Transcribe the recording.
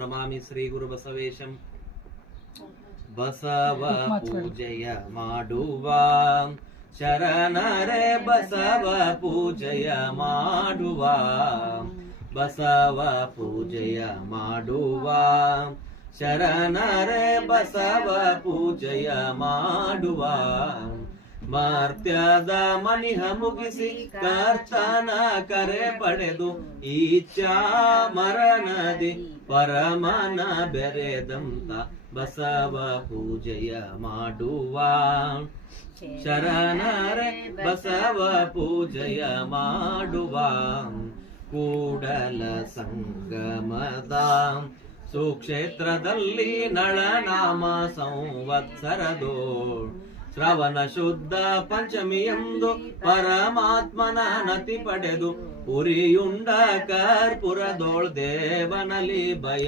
ಪ್ರಣಮಾಮಿ ಶ್ರೀ ಗುರು ಬಸವೇಶಂ. ಬಸವ ಪೂಜೆಯ ಮಾಡುವ ಶರಣರೇ ಬಸವ ಪೂಜೆಯ ಮಾಡುವ, ಬಸವ ಪೂಜೆಯ ಮಾಡುವ ಶರಣರೇ ಬಸವ ಪೂಜೆಯ ಮಾಡುವ. ಮರ್ತ್ಯದ ಮನಿಹ ಮುಗಿಸಿ ಕರ್ತನ ಕರೆ ಪಡೆದು ಈಚಾ ಮರಣದಿ ಪರಮನ ಬೆರೆದಂತ ಬಸವ ಪೂಜೆಯ ಮಾಡುವ ಶರಣರೇ ಬಸವ ಪೂಜೆಯ ಮಾಡುವ. ಕೂಡಲ ಸಂಗಮದ ಸುಕ್ಷೇತ್ರದಲ್ಲಿ ನಳನಾಮ ಸಂವತ್ಸರದೋ ಶ್ರವಣ ಶುದ್ಧ ಪಂಚಮಿಯಂದು ಪರಮಾತ್ಮನ ನತಿ ಪಡೆದು ಉರಿಯುಂಡ ಕರ್ಪುರದೋಳ್ ದೇವನಲ್ಲಿ ಭಯ